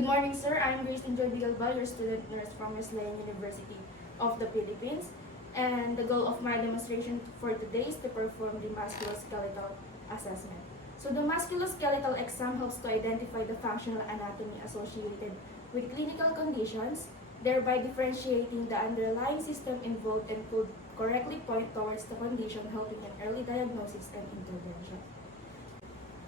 Good morning, sir. I'm Grace Joy Bigalba, your student nurse from Wesleyan University of the Philippines. And the goal of my demonstration for today is to perform the musculoskeletal assessment. So the musculoskeletal exam helps to identify the functional anatomy associated with clinical conditions, thereby differentiating the underlying system involved and could correctly point towards the condition, helping in early diagnosis and intervention.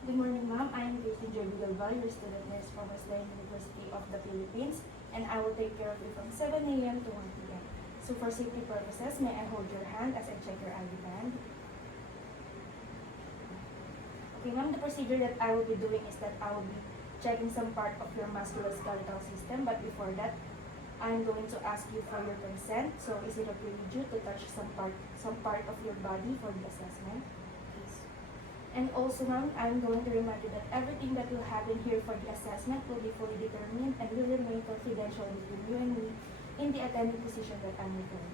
Good morning, ma'am. I am Grace Joy Bigalba, your student nurse from Musculoskeletal University of the Philippines, and I will take care of you from 7 a.m. to 1 p.m. So for safety purposes, may I hold your hand as I check your ID band? Okay, ma'am, the procedure that I will be doing is that I will be checking some part of your musculoskeletal system, but before that, I'm going to ask you for your consent. So is it okay with you to touch some part of your body for the assessment? And also, ma'am, I'm going to remind you that everything that will happen here for the assessment will be fully determined and will remain confidential between you and me in the attending position that I'm referring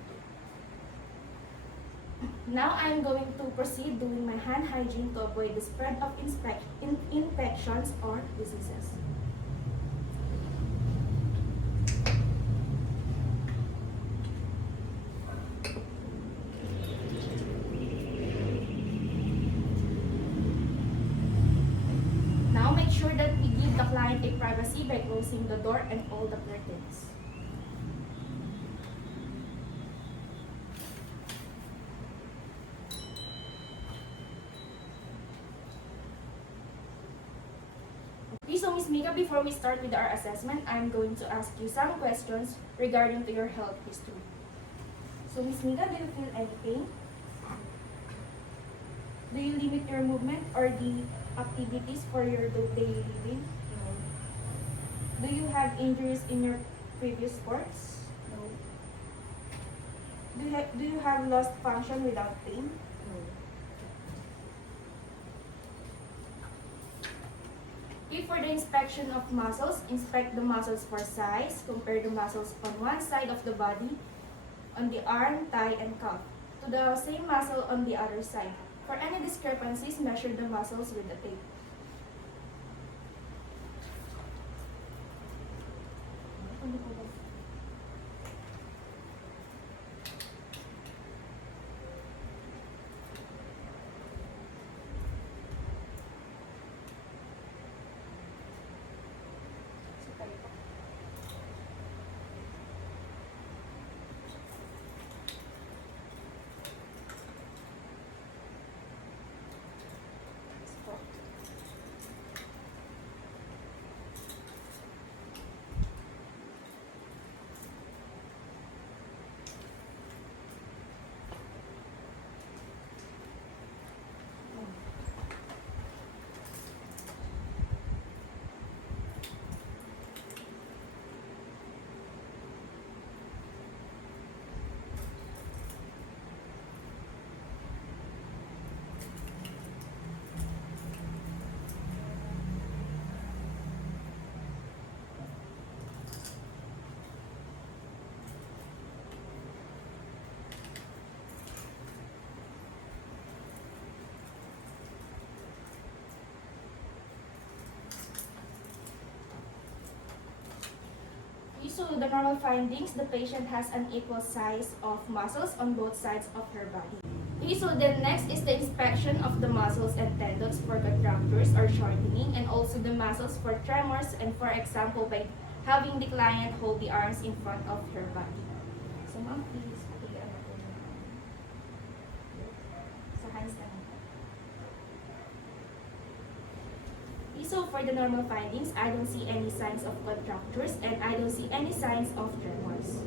to. Now, I'm going to proceed doing my hand hygiene to avoid the spread of infections or diseases. Now, make sure that we give the client a privacy by closing the door and all the curtains. Okay, so Ms. Mika, before we start with our assessment, I'm going to ask you some questions regarding to your health history. So Ms. Mika, do you feel any pain? Do you limit your movement or the activities for your daily living? No. Do you have injuries in your previous sports? No. Do you have lost function without pain? No. Okay, for the inspection of muscles, inspect the muscles for size. Compare the muscles on one side of the body, on the arm, thigh, and calf, to the same muscle on the other side. For any discrepancies, measure the muscles with the tape. So the normal findings, the patient has an equal size of muscles on both sides of her body. Okay, so then next is the inspection of the muscles and tendons for contractures or shortening, and also the muscles for tremors, and for example by having the client hold the arms in front of her body. So ma'am, please, sa hands na. So for the normal findings, I don't see any signs of contractures and I don't see any signs of tremors.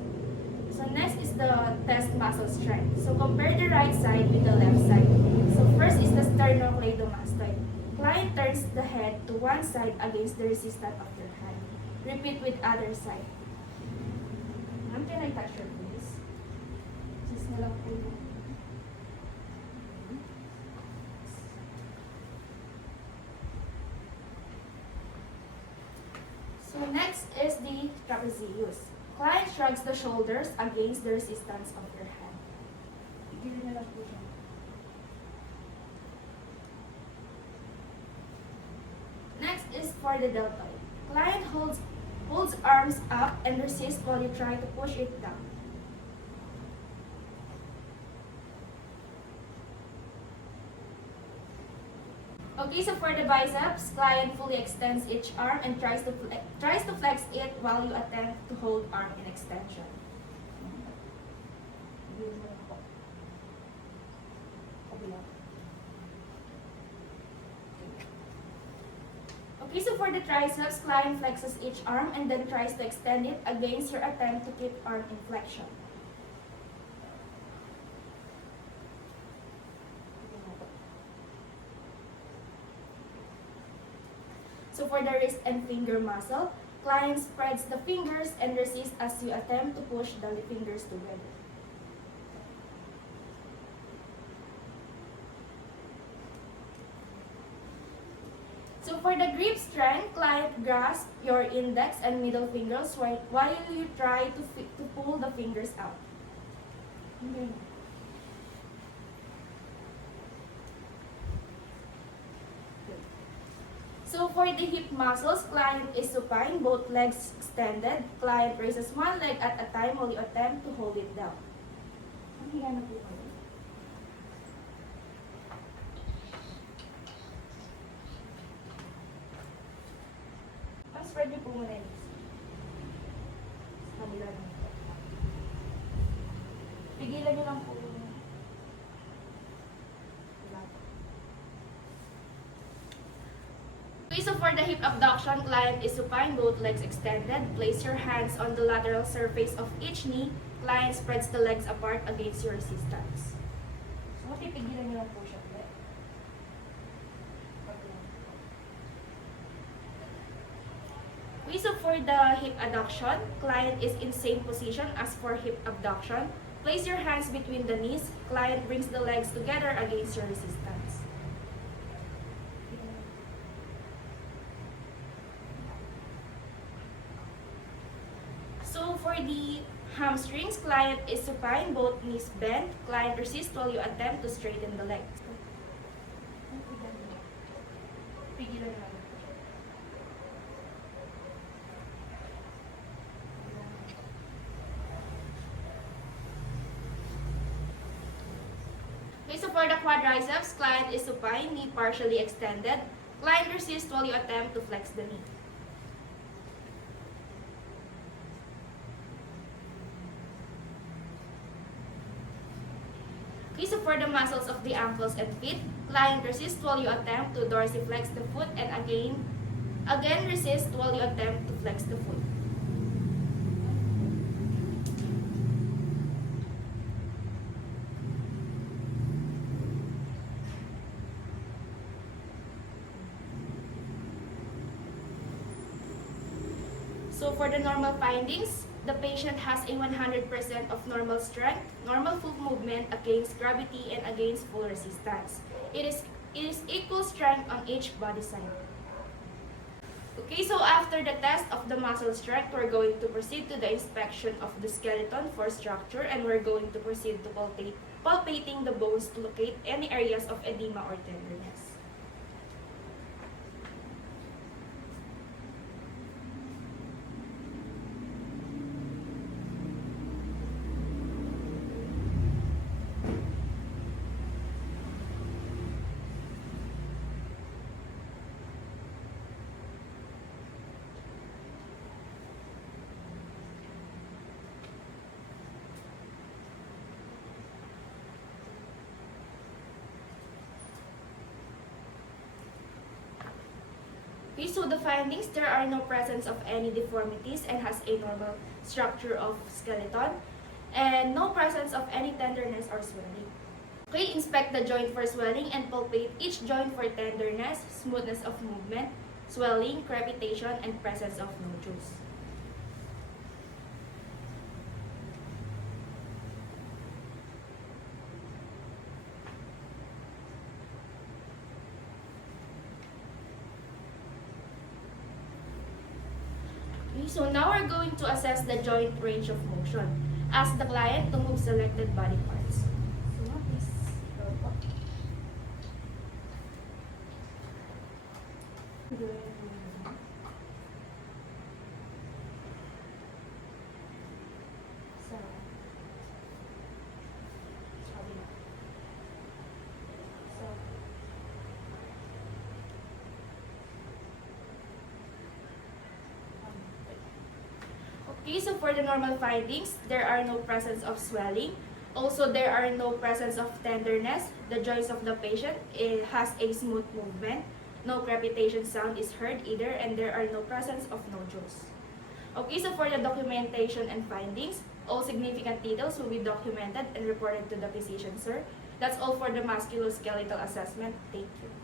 So next is the test muscle strength. So compare the right side with the left side. So first is the sternocleidomastoid. Client turns the head to one side against the resistance of your hand. Repeat with other side. Ma'am, can I touch your face? Just na lang po. So next is the trapezius. Client shrugs the shoulders against the resistance of your hand. Gilid na lang po siya. Next is for the deltoid. Client holds Holds arms up and resist while you try to push it down. Okay, so for the biceps, client fully extends each arm and tries to flex it while you attempt to hold arm in extension. Okay, so for the triceps, client flexes each arm and then tries to extend it against your attempt to keep arm in flexion. So for the wrist and finger muscle, client spreads the fingers and resists as you attempt to push the fingers together. So for the grip strength, client grasp your index and middle fingers while you try to pull the fingers out. So for the hip muscles, client is supine, both legs extended. Client raises one leg at a time while you attempt to hold it down. Spread niyo po muna yun. Sa kabila lang. Pigilan niyo lang po. Okay, so for the hip abduction, client is supine, both legs extended. Place your hands on the lateral surface of each knee. Client spreads the legs apart against your resistance. So, pipigilan niyo lang po siya. Okay, so for the hip adduction, client is in same position as for hip abduction. Place your hands between the knees. Client brings the legs together against your resistance. So for the hamstrings, client is supine, both knees bent. Client resists while you attempt to straighten the legs. Pigilan lang. Okay, so for the quadriceps, client is supine, knee partially extended. Client resists while you attempt to flex the knee. Okay, so for the muscles of the ankles and feet, client resists while you attempt to dorsiflex the foot and again resist while you attempt to flex the foot. So for the normal findings, the patient has a 100% of normal strength, normal full movement against gravity and against full resistance. It is equal strength on each body side. Okay, so after the test of the muscle strength, we're going to proceed to the inspection of the skeleton for structure, and we're going to proceed to palpating the bones to locate any areas of edema or tenderness. Okay, so the findings, there are no presence of any deformities and has a normal structure of skeleton and no presence of any tenderness or swelling. Okay, inspect the joint for swelling and palpate each joint for tenderness, smoothness of movement, swelling, crepitation, and presence of nodules. So now we're going to assess the joint range of motion. Ask the client to move selected body parts. So please go up. Okay, so for the normal findings, there are no presence of swelling. Also, there are no presence of tenderness. The joints of the patient has a smooth movement. No crepitation sound is heard either, and there are no presence of nodules. Okay, so for the documentation and findings, all significant details will be documented and reported to the physician, sir. That's all for the musculoskeletal assessment. Thank you.